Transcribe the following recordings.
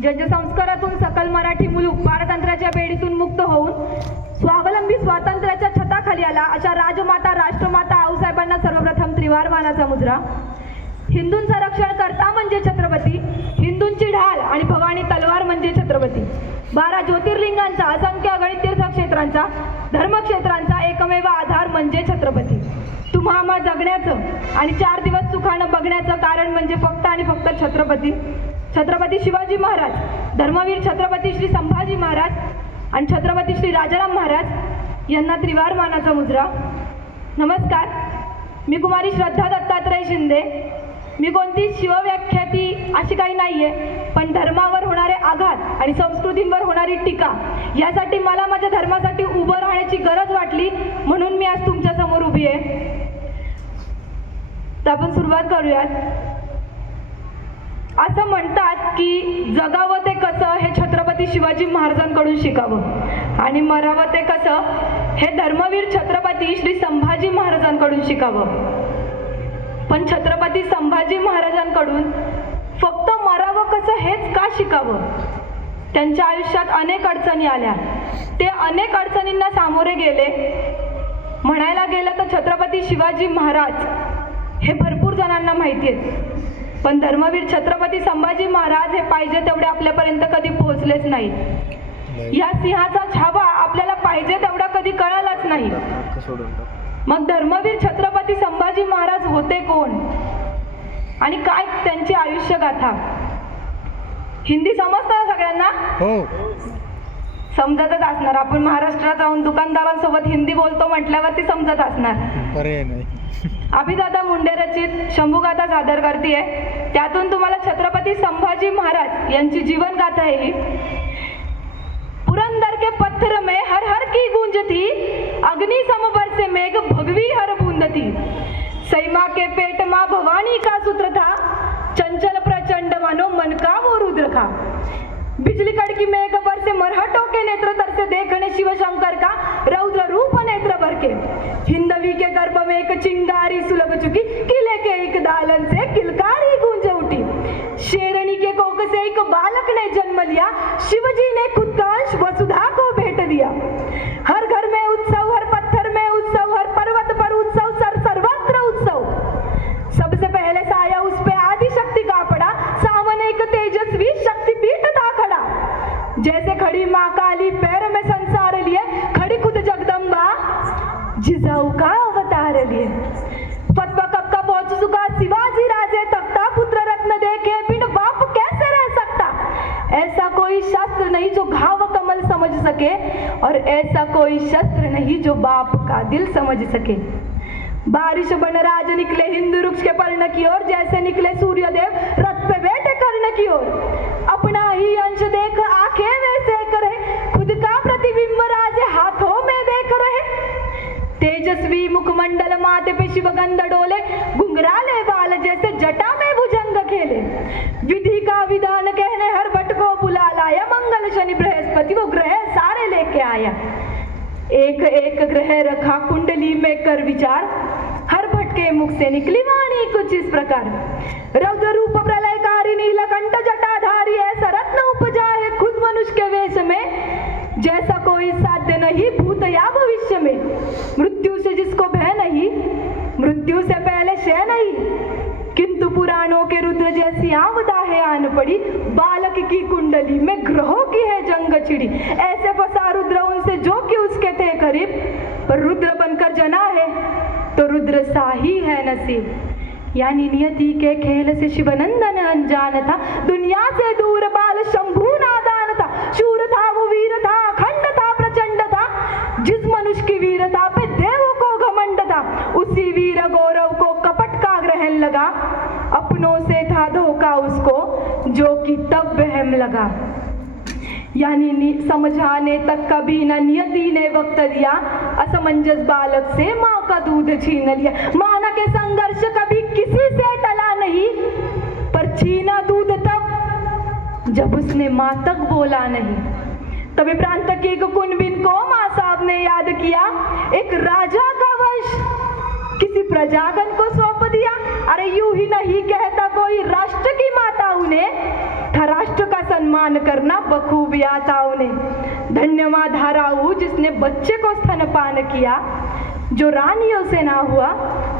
ज्यांच्या संस्कारातून सकल मराठी मुलूक पारतंत्र्याच्या बेडीतून मुक्त होऊन स्वावलंबी स्वातंत्र्याच्या छताखाली आला, अशा राजमाता राष्ट्रमाता आऊसाहेबांना सर्वप्रथम त्रिवार मानाचा मुजरा. हिंदूंचं रक्षण करता म्हणजे छत्रपती, हिंदूंची ढाल आणि भवानी तलवार म्हणजे छत्रपती. 12 ज्योतिर्लिंगांचा, असंख्य अगणित तीर्थक्षेत्रांचा, धर्मक्षेत्रांचा एकमेव आधार म्हणजे छत्रपती. तुम्हा आम्हा जगण्याचं आणि 4 दिवस सुखानं बघण्याचं कारण म्हणजे फक्त आणि फक्त छत्रपती. छत्रपती शिवाजी महाराज, धर्मवीर छत्रपती श्री संभाजी महाराज आणि छत्रपती श्री राजाराम महाराज यांना त्रिवार मानाचा मुजरा. नमस्कार, मी कुमारी श्रद्धा दत्तात्रय शिंदे. मी कोणती शिवव्याख्याती अशी काही नाहीये, पण धर्मावर होणारे आघात आणि संस्कृतींवर होणारी टीका यासाठी मला माझ्या धर्मासाठी उभं राहण्याची गरज वाटली, म्हणून मी आज तुमच्या समोर उभी आहे. तर आपण सुरुवात करूयात. असं म्हणतात की जगावं ते कसं हे छत्रपती शिवाजी महाराजांकडून शिकावं आणि मरावं ते कसं हे धर्मवीर छत्रपती श्री संभाजी महाराजांकडून शिकावं. पण छत्रपती संभाजी महाराजांकडून फक्त मरावं कसं हेच का शिकावं? त्यांच्या आयुष्यात अनेक अडचणी आल्या, ते अनेक अडचणींना सामोरे गेले. म्हणायला गेलं तर छत्रपती शिवाजी महाराज हे भरपूर जणांना माहिती आहेत, पण धर्मवीर छत्रपती संभाजी महाराज हे पाहिजे तेवढे आपल्यापर्यंत कधी पोहोचलेच नाहीत. या सिंहाचा छावा आपल्याला पाहिजे तेवढा कधी कळालाच नाही. मग धर्मवीर छत्रपती संभाजी महाराज होते कोण आणि काय त्यांची आयुष्य गाथा? हिंदी समजतं ना सगळ्यांना? हो, समजतच असणार. आपण महाराष्ट्रात राहून दुकानदारांसोबत हिंदी बोलतो म्हटल्यावरती समजत असणार. पर्याय नाही. अभिदादा मुंडे रचित शंभूगाथा सादर करते, त्यातून तुम्हाला छत्रपती संभाजी महाराज यांची जीवनगाथा आहे ही. पुरंदर के पत्थर में हर हर की गूंज थी, अग्नि समबर से मेघ भगवी हर बूंद थी. सैमा के पेट माँ भवानी का सूत्र था, चंचल प्रचंड मानो मन का वो रुद्र था. बिजली कड़की मेघ पर से मरहटों के नेत्र तर से देखने शिव शंकर का रौद्र रूप नेत्र भर के. हिंदवी के गर्भ में एक चिंगारी सुलभ चुकी, किले के एक दालन से किलकारी गूंज उठी. शेरनी के कोख से एक बालक ने जन्म लिया, शिवजी ने खुद का अंश वसुधा को भेंट दिया. हर घर में उत्सव, हर पत्थर में उत्सव, हर पर्वत पर उत्सव, सर्वत्र उत्सव. सबसे पहले साया उस पे आदि शक्ति का पड़ा, सावन एक तेजस्वी शक्तिपीठ था खड़ा. जैसे खड़ी माँ काली पैर में संसार लिए, खड़ी खुद जगदम्बा जिजाऊ का अवतार लिए. फतवा कब का पहुंच चुका शिवाजी राजे तख्ता, पुत्र रत्न देखे बिन बाप कैसे रह सकता. ऐसा कोई शास्त्र नहीं जो घाव कमल समझ सके, और ऐसा कोई शस्त्र नहीं जो बाप का दिल समझ सके. बारिश बनराज निकले हिंदू वृक्ष के पर्ण की ओर, जैसे निकले सूर्यदेव रथ पे बैठे कर्ण की ओर. अपना ही अंश देख आंखें वैसे करे, खुद का प्रतिबिंब राजे हाथों में देख रहे. तेजस्वी मुखमंडल माथे पे शिवगंध डोले, घुंघराले बाल जैसे जटा में भुजंग खेले. विधि का विधान कहने हर भट्ट को बुला लाया, मंगल शनि बृहस्पति वो ग्रह सारे लेके आया. एक एक ग्रह रखा कुंडली में कर विचार, हर भट्ट के मुख से निकली वाणी कुछ इस प्रकार. रौद्र रूप प्रलयकारी नीलकंठ जटाधारी, ऐसा रत्न उपजा है खुद मनुष्य के वेश में, जैसा कोई साध्य नहीं भूत या भविष्य में. मृत्यु से जिसको भय नहीं, मृत्यु से पहले क्षय नहीं, किंतु पुराणों के रुद्र जैसी आवदा है आन पड़ी. बालक की कुंडली में ग्रहों की है जंग छिड़ी, ऐसे फंसा रुद्र उनसे जो कि उसके थे करीब. पर रुद्र बनकर जना है तो रुद्र सा ही है नसीब. यानी नियति के खेल से शिवनंदन अनजान था, दुनिया से दूर बाल शंभू नादान था. शूर था वो वीर था, अखंड था प्रचंड था, जिस मनुष्य की वीरता पे देवों को घमंड था. उसी वीर गौरव को कपट का ग्रहण लगा, अपनों से था धोखा उसको जो कि तब वहम लगा. यानी समझाने तक कभी न नियति ने वक्त दिया, असमंजस बालक से माँ का दूध छीन लिया. माना के संघर्ष कभी किसी से टला नहीं, पर छीना दूध तब जब उसने माँ तक बोला नहीं. तभी प्रांत की एक कुंबिन को माँ साहब ने याद किया, एक राजा का वंश किसी प्रजागण को सौंप दिया. अरे यूं ही नहीं कहता कोई राष्ट्र की माता उन्हें, था राष्ट्र का सम्मान करना बखूबी आता उन्हें। धन्यवाद धाराऊ जिसने बच्चे को स्तनपान किया, जो रानियों से ना हुआ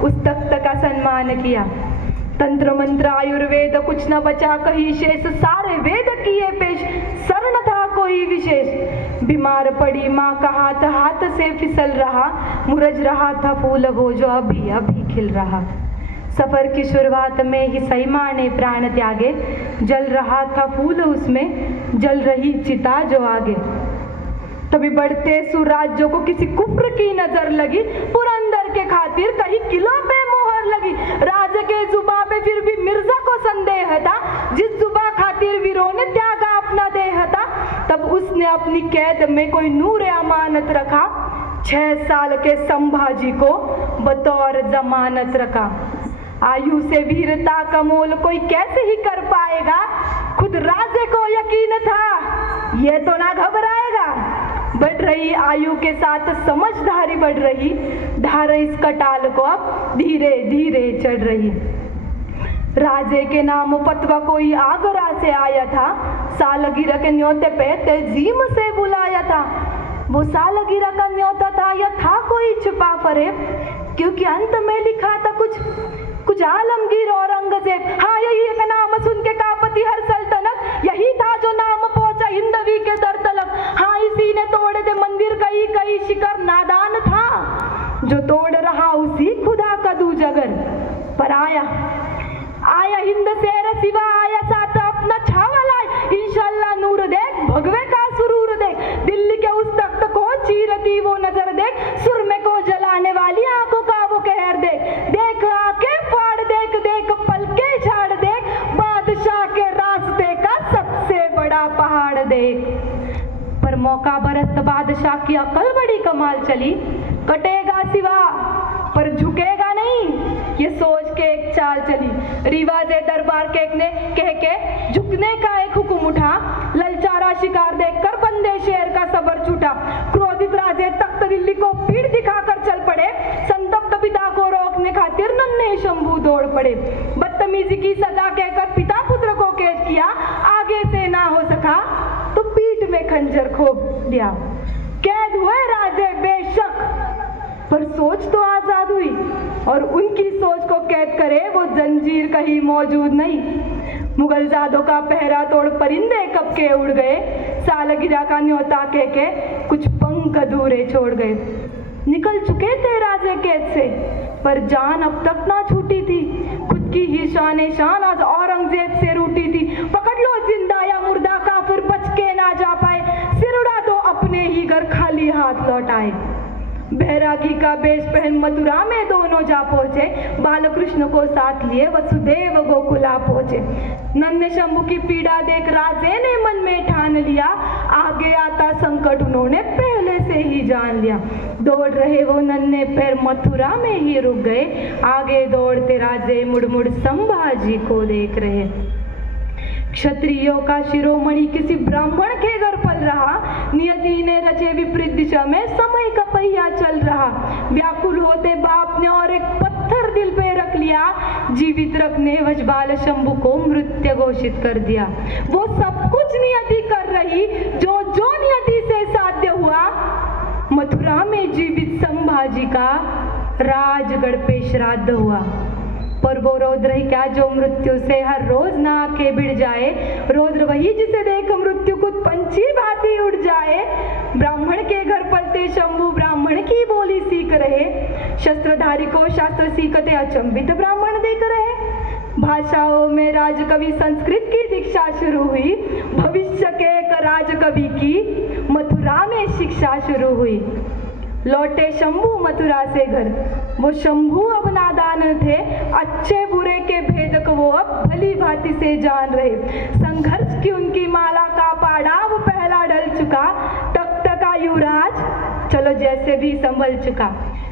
उस तख्त का सम्मान किया। तंत्र मंत्र आयुर्वेद कुछ न बचा कहीं शेष, सारे वेद किए पेश, शरण था कोई विशेष। बीमार पड़ी माँ का हाथ, हाथ से फिसल रहा, मुरझ रहा था फूल वो जो अभी अभी खिल रहा। सफर की शुरुआत में ही सही माँ ने प्राण त्यागे, जल रहा था फूल उसमें, जल रही चिता जो आगे। तभी बढ़ते सुराज्यों को किसी कुफ्र की नजर लगी, पुरंदर के खातिर कहीं किलों पे मोहर लगी। राजा के जुबा पे फिर भी मिर्जा को संदेह था, जिस जुबा खातिर वीरों ने त्यागा अपना देह था। तब उसने अपनी कैद में कोई नूर अमानत रखा, 6 साल के संभाजी को बतौर जमानत रखा। आयु से वीरता का मोल कोई कैसे ही कर पाएगा, खुद राजे को यकीन था ये तो ना घबराएगा। बढ़ रही आयु के साथ समझदारी बढ़ रही, धार इस कटाल को अब धीरे धीरे चढ़ रही। राजे के नाम पतवा कोई आगरा से आया था, सालगिरह के न्योते पे तजीम से बुलाया था। वो सालगिरह का न्योता था या था कोई छुपा फरेब, क्योंकि अंत में लिखा था कुछ आलमगीर औरंगजेब। हाँ यही एक नाम सुन के कांपती हर सल्तनत, यही था जो नाम पहुंचा हिंदवी के दर तलक। हाँ इसी ने तोड़े थे मंदिर कई कई शिखर, नादान था जो तोड़ रहा उसी खुदा का दूजगर। पर आया हिंद से सिवा आया साथ अपना छावा लाए, इंशाल्लाह नूर देख भगवे का सुरूर देख। दिल्ली के उस तख्त को चीरती वो नजर देख, सुरमे को जलाने वाली आंखों का वो कहर देख। देख आके फाड़ देख, देख पलके झाड़ देख, बादशाह के रास्ते का सबसे बड़ा पहाड़ देख। पर मौका बरस्त बादशाह की अकल बड़ी कमाल चली, कटेगा सिवा पर झुकेगा नहीं, ये सोच के एक चाल चली। रिवाजे दरबार के एक ने कह के झुकने का एक हुक्म उठा, ललचारा शिकार देखकर बंदे शेर का सबर छूटा। क्रोधित राजे तख्त दिल्ली को पीठ दिखाकर चल पड़े, संतप्त पिता को रोकने खातिर नन्हे शंभू दौड़ पड़े। बदतमीजी की सजा कहकर पिता पुत्र को कैद किया, आगे से ना हो सका तो पीठ में खंजर खोप दिया। कैद हुए राजे बेशक, पर सोच तो आजाद हुई, और उनकी सोच को कैद करे वो जंजीर कहीं मौजूद नहीं। मुगल जादों का पहरा तोड़ परिंदे कब के उड़ गए, सालगिरह का न्योता कह के कुछ पंख अधूरे छोड़ गए। निकल चुके थे राजे कैद से, पर जान अब तक ना छूटी थी। खुद की ही शान शान आज औरंगजेब से रूठी थी। पकड़ लो जिंदा या मुर्दा काफिर बच के ना जा पाए, सिर उड़ा दो अपने ही घर खाली हाथ लौट आए। बैरागी का बेश पहन मथुरा में दोनों जा पहुंचे, बालकृष्ण को साथ लिए वसुदेव गोकुला पहुंचे। नन्हे शंभू की पीड़ा देख राजे ने मन में ठान लिया, आगे आता संकट उन्होंने पहले से ही जान लिया। दौड़ रहे वो नन्हे पैर मथुरा में ही रुक गए, आगे दौड़ते राजे मुड़ मुड़ संभाजी को देख रहे। क्षत्रियों का शिरोमणि किसी ब्राह्मण के घर पल रहा, नियति ने रचे विपरीत दिशा में समय का पहिया चल रहा। व्याकुल होते बाप ने और एक पत्थर दिल पे रख लिया, जीवित रखने वजबाल शंभू को मृत्यु घोषित कर दिया। वो सब कुछ नियति कर रही जो जो नियति से साध्य हुआ। मथुरा में जीवित संभाजी का राजगढ़ पे श्राद्ध हुआ। पर वो रौद्र ही क्या जो मृत्यु से हर रोज ना आके भिड़ जाए, रौद्र वही जिसे देख मृत्यु कुछ पंछी भांति उड़ जाए। ब्राह्मण के घर पलते शंभू ब्राह्मण की बोली सीख रहे, शस्त्रधारी को शास्त्र सीखते अचंभित ब्राह्मण देख रहे। भाषाओं में राजकवि संस्कृत की दीक्षा शुरू हुई, भविष्य के एक राजकवि की मथुरा में शिक्षा शुरू हुई। लौटे शंभू मथुरा से घर, वो शंभू अब नादान थे, अच्छे बुरे के भेद को वो अब भली भांति से जान रहे। संघर्ष की उनकी माला का पाड़ाव पहला डल चुका, तख्त का युवराज चलो जैसे भी संभल चुका।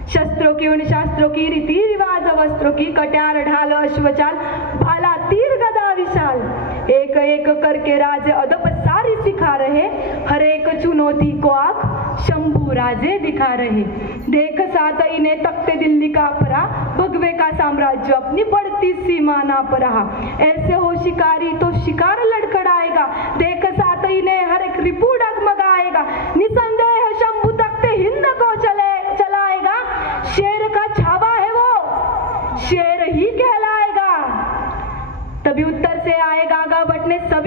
शस्त्रों की उन शास्त्रों की रीति रिवाज वस्त्रों की, कट्यार ढाल अश्वचाल भाला तीर गदा विशाल, एक एक करके राजे अदब सारी सिखा रहे। हर एक चुनौती को आंख शंभू राजे दिखा रहे। देख साथ इन्हें तख्ते दिल्ली का परा, भगवे का साम्राज्य अपनी बढ़ती सीमा ना पर रहा। ऐसे हो शिकारी तो शिकार लड़खड़ाएगा, देख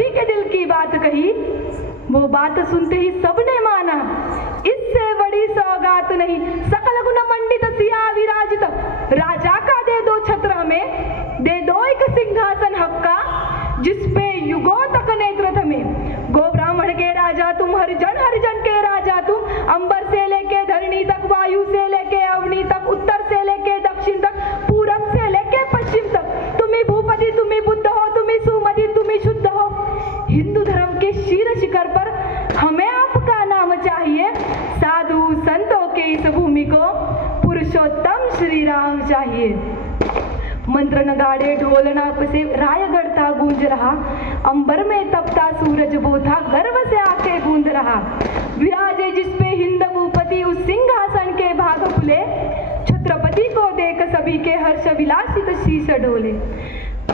सभी के दिल की बात कही, वो बात सुनते ही सबने माना, इससे बड़ी सौगात नहीं। सकल गुण मंडित सिया विराजित, राजा का दे दो छत्र हमें, दे दो एक सिंहासन हक्का, जिसपे युगों तक नेत्र थमे। गो ब्राह्मण के राजा तुम, हरिजन के राजा तुम, अंबर से लेके धरणी तक, वायु से लेके अवनी तक, उत्तर से लेके दक्षिण तक, पूरब से लेके पश्चिम तक, तुम ही भूपति, तुम ही बुद्ध हो, तुम ही सुमति, तुम ही शुद्ध हो। हिंदू धर्म के शीर्ष शिखर पर हमें आपका नाम चाहिए, साधु संतों के इस भूमि को पुरुषोत्तम श्री राम चाहिए। मंत्र नगाड़े ढोल नाप से रायगढ़ था गूंज रहा, अंबर में तपता सूरज वो था गर्व से आके गूंज रहा। विराजे जिसपे हिंद भूपति, उस सिंहासन के भाग खुले, छत्रपति को देख सभी के हर्ष विलासित शीश डोले।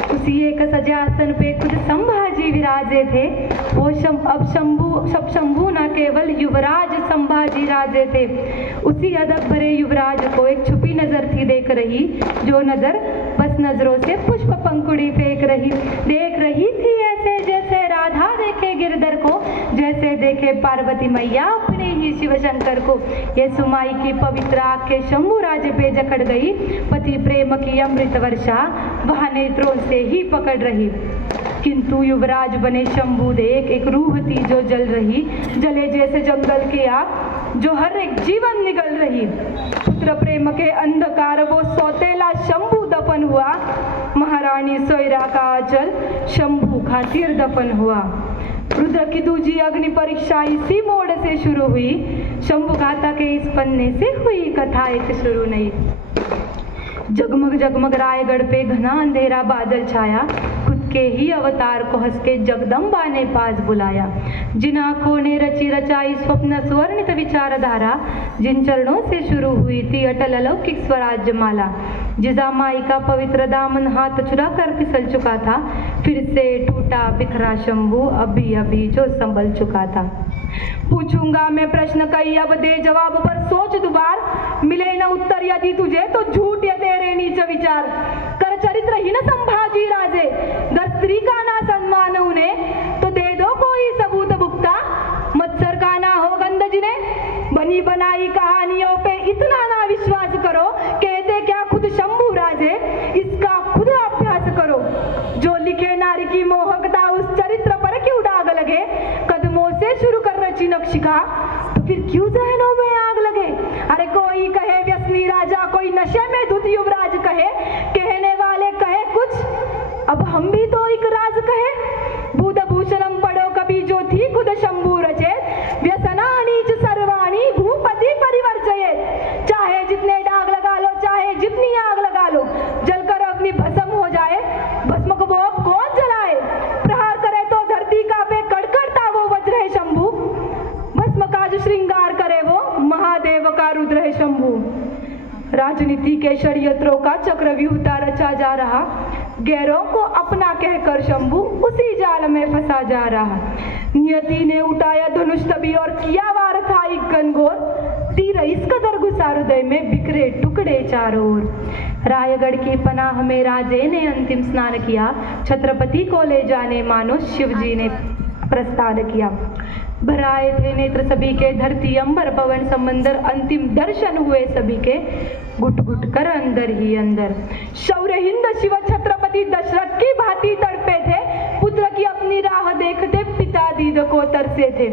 उसी एक सजासन पे खुद संभाजी विराजे थे, वो अब शंभू न केवल युवराज संभाजी राजे थे। उसी अदब भरे युवराज को एक छुपी नजर थी देख रही, जो नजर बस नजरों से पुष्प पंखुड़ी फेंक रही। देख रही थी ऐसे जैसे राधा देखे गिरधर को, जैसे देखे पार्वती मैया अपने ही शिव शंकर को। ये सुमाई की पवित्र आंखें शंभू राज पे जकड़ गई, पति प्रेम की अमृत वर्षा वह नेत्रों से ही पकड़ रही। किंतु युवराज बने शंभू देख एक रूह थी जो जल रही, जले जैसे जंगल की आग जो हर एक जीवन निगल रही। पुत्र प्रेम के अंधकार वो सौतेला शंभू दफन हुआ, महारानी सोयरा का अचल शंभू खातिर दफन हुआ। रुद्र की दूजी अग्नि परीक्षा इसी मोड़ से शुरू हुई, शंभू गाथा के इस पन्ने से हुई कथा एक शुरू नहीं। जगमग जगमग रायगढ़ पे घना अंधेरा बादल छाया, खुद के ही अवतार को हंस के जगदम्बा ने पास बुलाया। जिन आंखों ने रची रचाई स्वप्न स्वर्णित विचारधारा, जिन चरणों से शुरू हुई थी अटल अलौकिक स्वराज्य माला। जिजा माई का पवित्र दामन हाथ छुड़ा कर फिसल चुका था, फिर से टूटा बिखरा शंभू अभी अभी जो संभल चुका था। पूछूंगा मैं प्रश्न कई, अब दे जवाब पर सोच दुबार, मिले न उत्तर यदि तुझे तो झूठ या तेरे नीच विचार। कर चरित्रहीन संभाजी राजे, गर स्त्री का ना सम्मान उन्हें, तो दे दो कोई सबूत भुगता। मत्सर का ना हो गंध जिन्हें, बनी बनाई कहानियों पे इतना ना विश्वास करो। कहते क्या खुद शंभू राजे, इसका खुद अभ्यास करो। जो लिखे नारी की मोहकता, उस चरित्र पर क्यों दाग लगे। कदमों से शुरू कर रची नक्शिका, तो फिर क्यों जहनों में आग लगे। अरे कोई कहे व्यसनी राजा, कोई नशे में धुत युवराज कहे, कहने वाले कहे कुछ, अब हम भी तो एक राज कहे। बुध भूषणम पढ़ो कभी जो थी खुद शंभू रचे, व्यसना नीच सर्वाणी भूपति परिवर्जये। चाहे जितने दाग लगा लो, चाहे जितनी आग लगा लो, जलकर अग्नि भस्म हो जाए, भस्म को वो कौन जलाए। प्रहार करे तो धरती कांपे, कड़कड़ता वो वज्र है शंभू, भस्म का जो श्रृंगार करे वो महादेव का रुद्र है शंभू। राजनीति के षड्यंत्रों का चक्रव्यूह रचा जा रहा, गैरों को अपना कहकर शंभू उसी जाल में फंसा जा रहा। नियति ने उठाया धनुष तभी और किया वार था एक घनघोर, तीर इस कदर घुसा हृदय में बिखरे टुकड़े चारों ओर। रायगढ़ की पनाह में राजे ने अंतिम स्नान किया, छत्रपति को ले जाने मानो शिव जी ने प्रस्थान किया। भराए थे नेत्र सभी के, धरती अंबर पवन समंदर, अंतिम दर्शन हुए सभी के घुट घुट कर अंदर ही अंदर। शौर्य हिंद शिव छत्रपति दशरथ की भांति तड़पे थे, पुत्र की अपनी राह देखते पिता दीद को तरसे थे।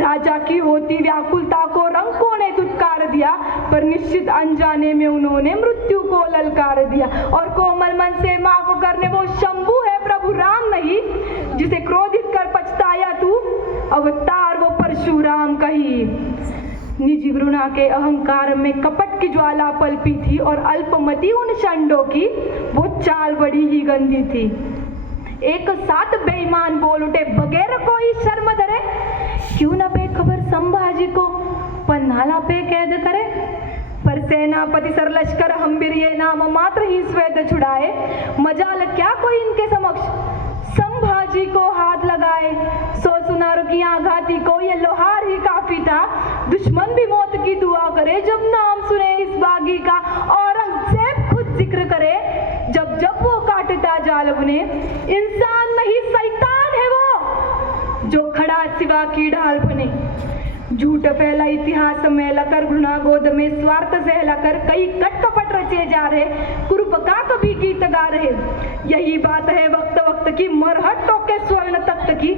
राजा की होती व्याकुलता को रंकों ने दुत्कार दिया, पर निश्चित अनजाने में उन्होंने मृत्यु को ललकार दिया। और कोमल मन से माफ करने वो शंभू है प्रभु राम नहीं, जिसे क्रोधित कर पछताया तू, अवतार वो परशुराम कही। निजी घृणा के अहंकार में कपट की ज्वाला पलपी थी, और अल्पमति उन षंडों की वो चाल बड़ी ही गंदी थी। एक साथ बेईमान बोल उठे बगैर कोई शर्म धरे, क्यों न बेखबर संभाजी को पन्हाला पे कैद करे। पर सेनापति सर लश्कर हम्बिर ये नाम मात्र ही स्वेद छुड़ाए, मजाल क्या कोई इनके समक्ष संभाजी को हाथ लगाए। सो सुनार की आघाती को ये लोहार ही काफी था, दुश्मन भी मौत की दुआ करे जब नाम सुने इस बागी का। औरंगजेब खुद जिक्र करे जब जब वो काटता जाल बुने, इंसान नहीं शैतान है वो, जो खड़ा सिवा की ढाल बने। झूठ फैला इतिहास में लकर घृणा गोद में स्वार्थ सहलाकर कई कट कपट रचे जा रहे, कुरूप का कभी गीत गा रहे। यही बात है वक्त वक्त की, मरहट टोके स्वर्ण तख्त की।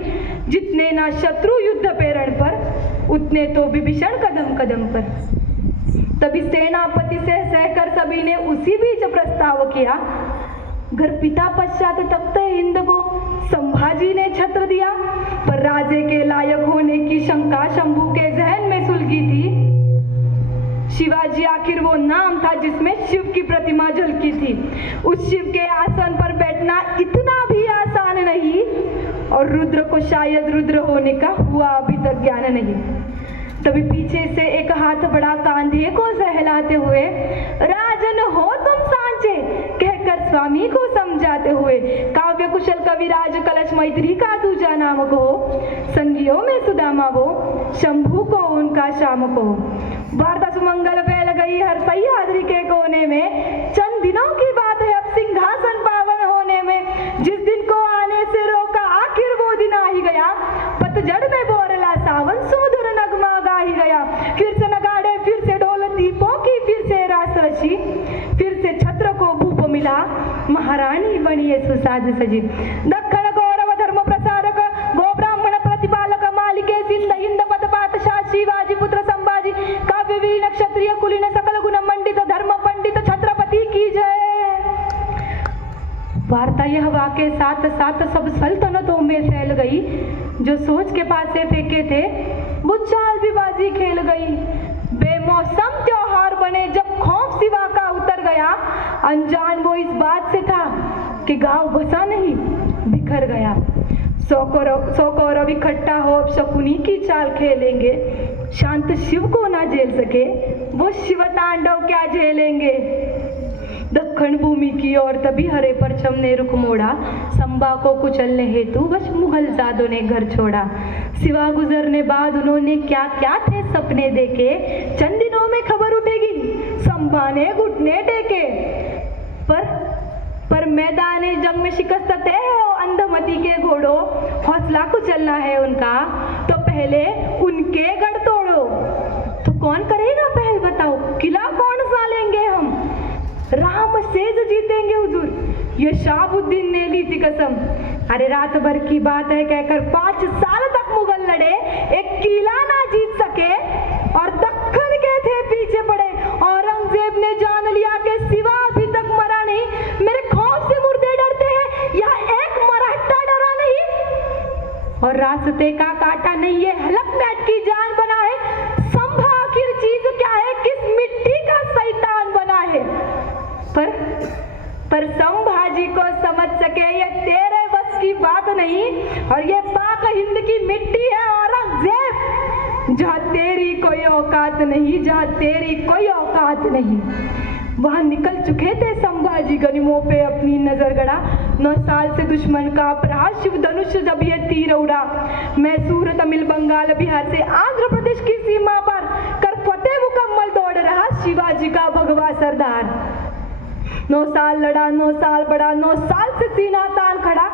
जितने ना शत्रु युद्ध प्रेरण पर, उतने तो विभीषण कदम कदम पर। तभी सेनापति से सहकर सभी ने उसी बीच प्रस्ताव किया, घर पिता पश्चात तख्त हिंद को संभाजी ने छत्र दिया। पर राजे के लायक होने की शंका शंभू के जहन में सुलगी थी। शिवाजी आखिर वो नाम था जिसमें शिव की प्रतिमा झलकी थी। उस शिव के आसन पर बैठना इतना भी आसान नहीं, और रुद्र को शायद रुद्र होने का हुआ अभी तक ज्ञान नहीं। तभी पीछे से एक हाथ बड़ा कांधे को सहलाते हुए, राजन हो तुम सांचे, कहकर स्वामी को समझाते हुए, काव्य कुशल कविराज कलश मैत्री का दूजा नाम को, संगियों में सुदामा वो, शंभू को उनका शाम को। वार्ता सुमंगल फैल गई हर सह्याद्री के कोने में। चंद दिनों की बात है अब सिंहासन पावन होने में। जिस दिन को आने से रोका आखिर वो दिन आ ही गया। पतझड़ में बोरला सावन सुमधुर नगमा गा ही गया। फिर से नगाड़े, फिर से ढोल दीपों की, फिर से रास रची, फिर से छत्र को भूप मिला, महारानी बनी सुसाज सजी। दक्षिण गौरव धर्म प्रसारक, गो ब्राह्मण प्रतिपालक, मालिके सिंध हिंद पद पातशाह शिवाजी पुत्र संभाजी, काव्य वीर क्षत्रिय कुलीन सकल गुण मंडित, धर्म पंडित छत्रपति की जय। वार्ता यह वाके साथ साथ सब सल्तनतों में फैल गई। जो सोच के पासे फेंके थे वो चाल भी बाजी खेल गई। बेमौसम त्योहार बने जब खौफ सिवा का उतर गया। अनजान वो इस बात से था कि गांव बसा नहीं, बिखर गया। सौ कौरव इकट्ठा हो अब शकुनी की चाल खेलेंगे। शांत शिव को ना झेल सके वो शिव तांडव क्या झेलेंगे। दक्षिण भूमि की ओर तभी हरे परचम ने रुख मोड़ा। संभा को कुचलने हेतु बस मुगल जादों ने घर छोड़ा। सिवा गुजरने बाद उन्होंने क्या क्या थे सपने देखे। चंद दिनों में खबर उठेगी संभा ने घुटने टेके। पर मैदाने जंग में शिकस्त तय है अंधमती के घोड़ों। हौसला कुचलना है उनका तो पहले उनके गढ़ तोड़ो। तो कौन करेगा पहल बताओ, किला कौन सा लेंगे हम। राम सेज जीतेंगे हुजूर, ये शाहबुद्दीन ने ली थी कसम। अरे रात भर की बात है कहकर 5 साल तक मुगल लड़े, एक किला ना जीत सके और दक्कन के थे पीछे पड़े। औरंगजेब ने जान लिया कि सिवा अभी तक मरा नहीं। मेरे खौफ से मुर्दे डरते हैं, यहाँ एक मराठा डरा नहीं। और रास्ते का काटा नहीं, ये हलक बैठ की जान बना है। संभा आखिर चीज क्या है, किस मिट्टी का शैतान बना है। पर संभाजी को समझ सके ये तेरे बस की बात नहीं, और ये पाक हिंद की मिट्टी है औरंगजेब। जहाँ तेरी कोई औकात नहीं, जहाँ तेरी कोई औकात नहीं। वहां निकल चुके थे संभाजी गनिमों पे अपनी नजर गड़ा। 9 साल से दुश्मन का प्रहार शिव धनुष जब ये तीर उड़ा। मैसूर तमिल बंगाल बिहार से आंध्र प्रदेश की सीमा पर कर फतेह मुकम्मल दौड़ रहा शिवाजी का भगवा सरदार। 9 साल लड़ा, 9 साल बढ़ा, 9 साल से सीना तान खड़ा,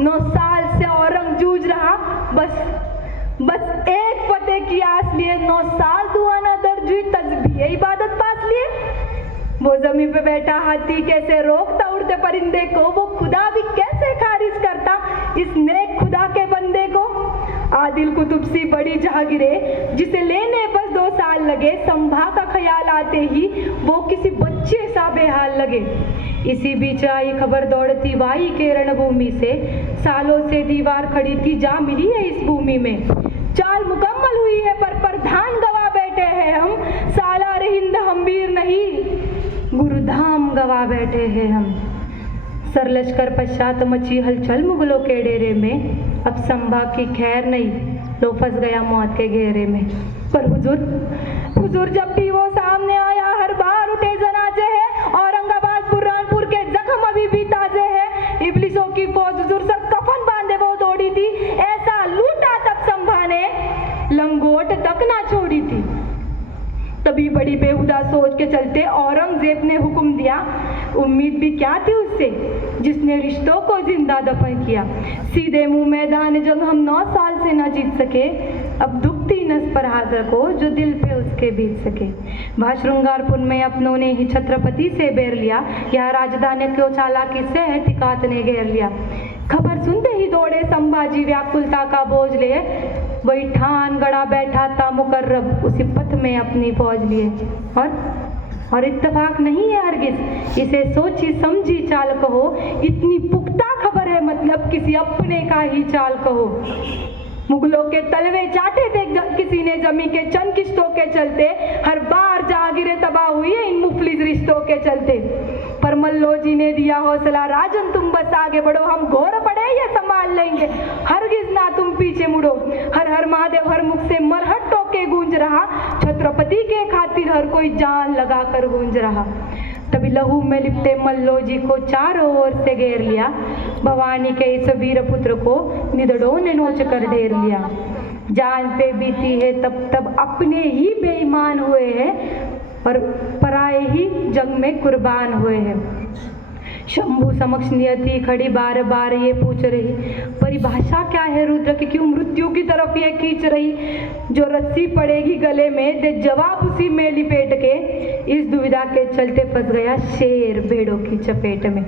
9 साल से औरंग जूझ रहा। बस एक फतेह की आस लिए 9 साल दुआना दर्ज हुई, तस्बीह इबादत पास लिए। वो जमीन पे बैठा हाथी कैसे रोकता उड़ते परिंदे को, वो खुदा भी कैसे खारिज करता इस नेक खुदा के बंदे को। आदिल कुतुब सी बड़ी जहांगीरे जिसे लेने बस 2 साल लगे, संभा का ख्याल आते ही वो किसी बच्चे सा बेहाल लगे। इसी बीच आई खबर दौड़ती वाई के रणभूमि से, सालों से दीवार खड़ी थी जा मिली है इस भूमि में। चाल मुकम्मल हुई है पर प्रधान गवा बैठे हैं हम, सालार हिंद हम वीर नहीं गुरुधाम गवा बैठे हैं हम। सरलश्कर पश्चात मची हलचल मुगलों के डेरे में, अब संभा की खैर नहीं लो फंस गया मौत के घेरे में। पर हुजूर जब भी वो सामने आया हर बार उठे जनाजे हैं। औरंगाबाद बुरहानपुर के जख्म अभी भी ताजे हैं। इब्लिसों की फौज हुजूर सब कफन बांधे वो दौड़ी थी, ऐसा लूटा तब संभा ने लंगोट तक ना छोड़ी थी। तभी बड़ी बेहुदा सोच के चलते औरंगजेब ने हुक्म दिया। उम्मीद भी क्या थी उससे जिसने रिश्तों को जिंदा दफन किया। सीधे मुंह मैदान जंग हम 9 साल से न जीत सके, अब दुखती नस पर हाथ रखो जो दिल पे उसके बीत सके। वह श्रृंगारपुर में अपनों ने ही छत्रपति से बैर लिया, यह राजधानी क्यों चालाकी से है ठिकात ने घेर लिया। खबर सुनते ही दौड़े संभाजी व्याकुलता का बोझ लिए, वही ठान गड़ा बैठा था मुकर्रब उसी पथ में अपनी फौज लिए। और इत्तेफाक नहीं है हरगिज, इसे सोची समझी चाल कहो, इतनी पुख्ता खबर है मतलब किसी अपने का ही चाल कहो। मुगलों के तलवे चाटे थे किसी ने जमी के चंद किश्तों के चलते, हर बार जागीरें तबाह हुई है इन मुफलिस रिश्तों के चलते। पर मल्लो जी ने दिया हौसला, राजन तुम बस आगे बढ़ो, हम घोर पड़े ये संभाल लेंगे, हरगिज ना तुम पीछे मुड़ो। हर हर महादेव हर मुख से मरहट टोके गूंज रहा, छत्रपति के खातिर हर कोई जान लगा कर गूंज रहा। तभी लहू में लिपटे मल्लो जी को चारों ओर से घेर लिया, भवानी के इस वीर पुत्र को निधड़ों ने नोच कर ढेर लिया। जान पे बीती है तब तब अपने ही बेईमान हुए हैं, और पराए ही जंग में कुर्बान हुए हैं। शंभू समक्ष नियति खड़ी बार बार ये पूछ रही, परिभाषा क्या है रुद्र की, क्यों मृत्यु की तरफ ये खींच रही। जो रस्सी पड़ेगी गले में दे जवाब उसी में लिपेट के, इस दुविधा के चलते फंस गया शेर भेड़ों की चपेट में।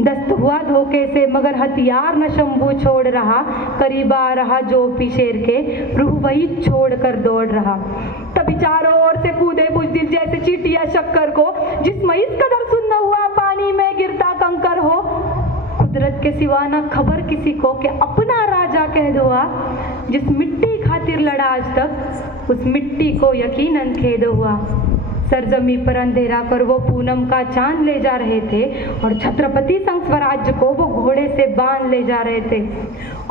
दस्त हुआ धोखे से मगर हथियार न शंभू छोड़ रहा, करीब आ रहा जो भी शेर के, रूह वही छोड़ कर दौड़ रहा। तभी चारों ओर से कूदे बुजदिल जैसे चींटियां शक्कर को, जिसमें इस कदर सुन्न हुआ पानी में गिरता कंकर हो। कुदरत के सिवा न खबर किसी को कि अपना राजा कह दुआ, जिस मिट्टी खातिर लड़ा आज तक उस मिट्टी को यकीनन खेद हुआ। सरजमी पर अंधेरा कर वो पूनम का चांद ले जा रहे थे, और छत्रपति संग स्वराज्य को वो घोड़े से बांध ले जा रहे थे।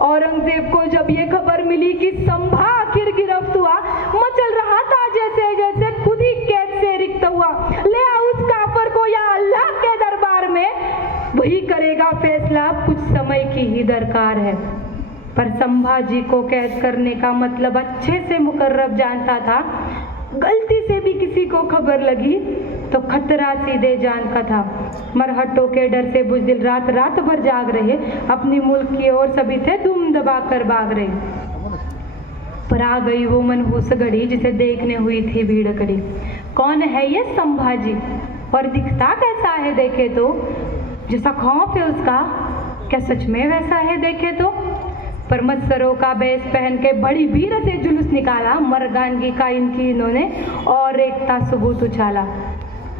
औरंगजेब को जब ये खबर मिली कि संभा आखिर गिरफ्त हुआ, मचल रहा था जैसे जैसे खुद ही कैद से रिक्त हुआ। ले आ उस काफर को या अल्लाह के दरबार में, वही करेगा फैसला, कुछ समय की ही दरकार है। पर संभाजी को कैद करने का मतलब अच्छे से मुकर्रब जानता था। गलती से भी किसी को खबर लगी तो खतरा सीधे जान का था। मरहट्टों के डर से बुजदिल रात रात भर जाग रहे, अपनी मुल्क की ओर सभी थे दुम दबा कर भाग रहे। पर आ गई वो मनहूस घड़ी जिसे देखने हुई थी भीड़ खड़ी। कौन है ये संभाजी और दिखता कैसा है देखे तो, जैसा खौफ है उसका क्या सच में वैसा है देखे तो। पर मत्सरों का बेस पहन के बड़ी भीड़ से जुलूस निकाला, मर्दानगी का इनकी इन्होंने और एकता सबूत उछाला।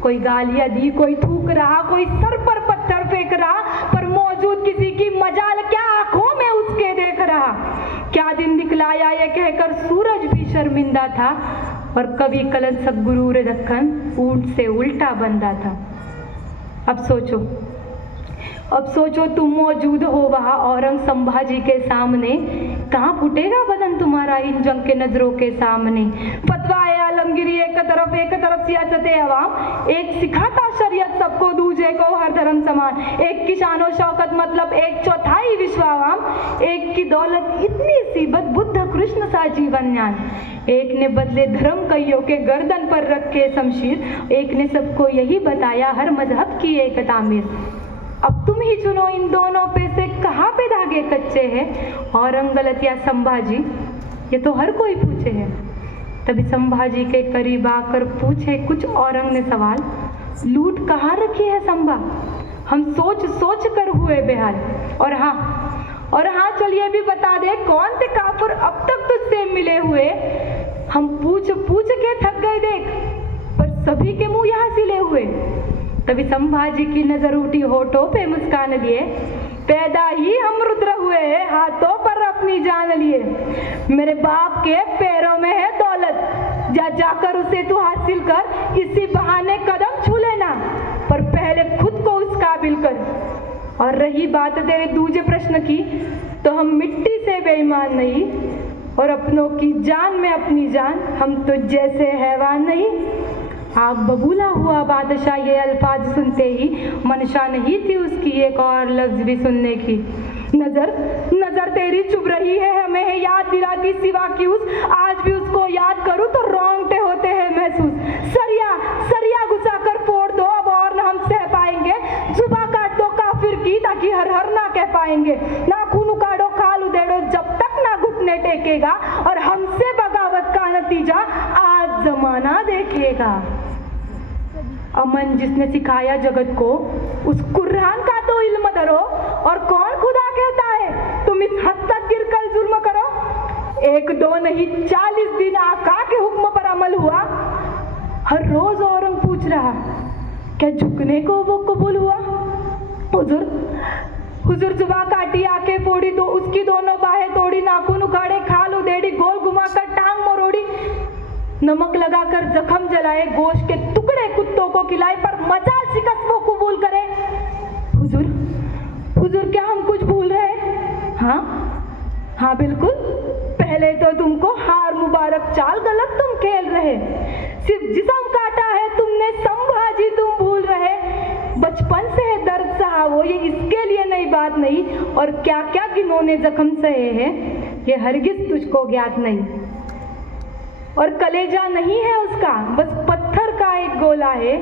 कोई गालियां दी, कोई थूक रहा, कोई सर पर पत्थर फेंक रहा, पर मौजूद किसी की मजाल क्या आंखों में उसके देख रहा। क्या दिन दिखलाया ये कहकर सूरज भी शर्मिंदा था, और कभी कलंसक गुरूर दक्कन ऊंट से उल्टा बंधा था। अब सोचो तुम मौजूद हो वहाँ औरंग संभाजी के सामने, कहाँ फूटेगा बदन तुम्हारा इन जंग के नजरों के सामने। फतवाए आलमगिरी एक तरफ सियासत अवाम, एक सिखाता शरीयत सबको दूजे को हर धर्म समान। एक की शानो शौकत मतलब 1/4 विश्व आवाम, एक की दौलत इतनी सीबत बुद्ध कृष्ण सा जीवन ज्ञान। एक ने बदले धर्म कईयों के गर्दन पर रखे शमशीर, एक ने सबको यही बताया हर मजहब की एक तामीर। अब तुम ही चुनो इन दोनों पे से कहाँ पे धागे कच्चे हैं, औरंग गलत या संभाजी, ये तो हर कोई पूछे है। तभी संभाजी के करीब आकर पूछे कुछ औरंग ने सवाल, लूट कहाँ रखी है संभा, हम सोच सोच कर हुए बेहाल। और हाँ चलिए भी बता दे कौन थे काफिर अब तक तुझसे मिले हुए। हम पूछ के थक गए देख, पर सभी के मुंह यहाँ सिले हुए। तभी संभाजी की नजर उठी होठों पे मुस्कान लिए, पैदा ही हम रुद्र हुए हैं, हाथों पर अपनी जान लिए। मेरे बाप के पैरों में है दौलत, जाकर उसे तू हासिल कर, इसी बहाने कदम छू लेना, पर पहले खुद को उस काबिल कर। और रही बात तेरे दूसरे प्रश्न की, तो हम मिट्टी से बेईमान नहीं, और अपनों की जान में अपनी जान, हम तो जैसे हैवान नहीं। आग बबूला हुआ बादशाह ये अल्फाज सुनते ही, मनशा नहीं थी उसकी एक और लफ्ज भी सुनने की। नजर तेरी चुभ रही है, हमें है याद दिलाती सिवा की उस, आज भी उसको याद करूं तो रोंगटे होते हैं महसूस। घुटने टेकेगा और हमसे बगावत का नतीजा आज जमाना देखेगा। अमन जिसने सिखाया जगत को, उस कुर्रान का तो इल्म धरो, और कौन खुदा कहता है तुम इस हद तक गिरकर जुल्म करो। 1 2 नहीं 40 दिन आका के हुक्म पर अमल हुआ। हर रोज औरंग पूछ रहा, क्या झुकने को वो कबूल हुआ? हुजूर जुबा काटी, आंखें फोड़ी, तो उसकी दोनों बाहें तोड़ी, नाखून उखाड़े, खाल उधेड़ी, गोल घुमाकर टांग मरोड़ी, नमक लगाकर जख्म जलाए, गोश्त के टुकड़े कुत्तों को खिलाए, पर मजाल शिकस्त वो कबूल करे। हुजूर क्या हम कुछ भूल रहे? हाँ बिल्कुल। पहले तो तुमको हार मुबारक चाल गलत तुम खेल रहे, सिर्फ जिस्म काटा है तुमने संभाजी तुम भूल रहे। बचपन से है दर्द सहा वो, ये इसके लिए नई बात नहीं, और क्या क्या गिनोने जख्म सहे हैं ये हरगिज तुझको ज्ञात नहीं। और कलेजा नहीं है उसका, बस पत्थर का एक गोला है,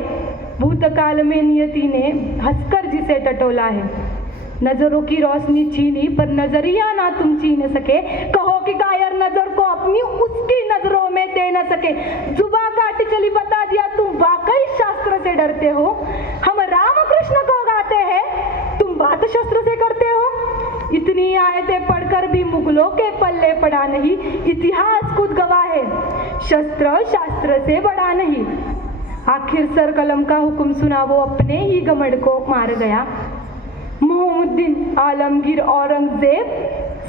भूतकाल में नियति ने हंसकर जिसे टटोला है। नजरों की रोशनी छीनी पर नजरिया ना तुम छीन सके, कहो कि कायर नजर को अपनी उसकी नजरों में दे न सके। जुबा काटी चली बता दिया तुम वाकई शास्त्र से डरते हो, हम रामकृष्ण को गाते हैं तुम बात शस्त्र से करते हो। इतनी आयतें पढ़कर भी मुगलों के पल्ले पड़ा नहीं, इतिहास खुद गवाह है शस्त्र शास्त्र से बड़ा नहीं। आखिर सर कलम का हुक्म सुना वो अपने ही घमंड को मार गया। मोहम्मदीन आलमगीर औरंगजेब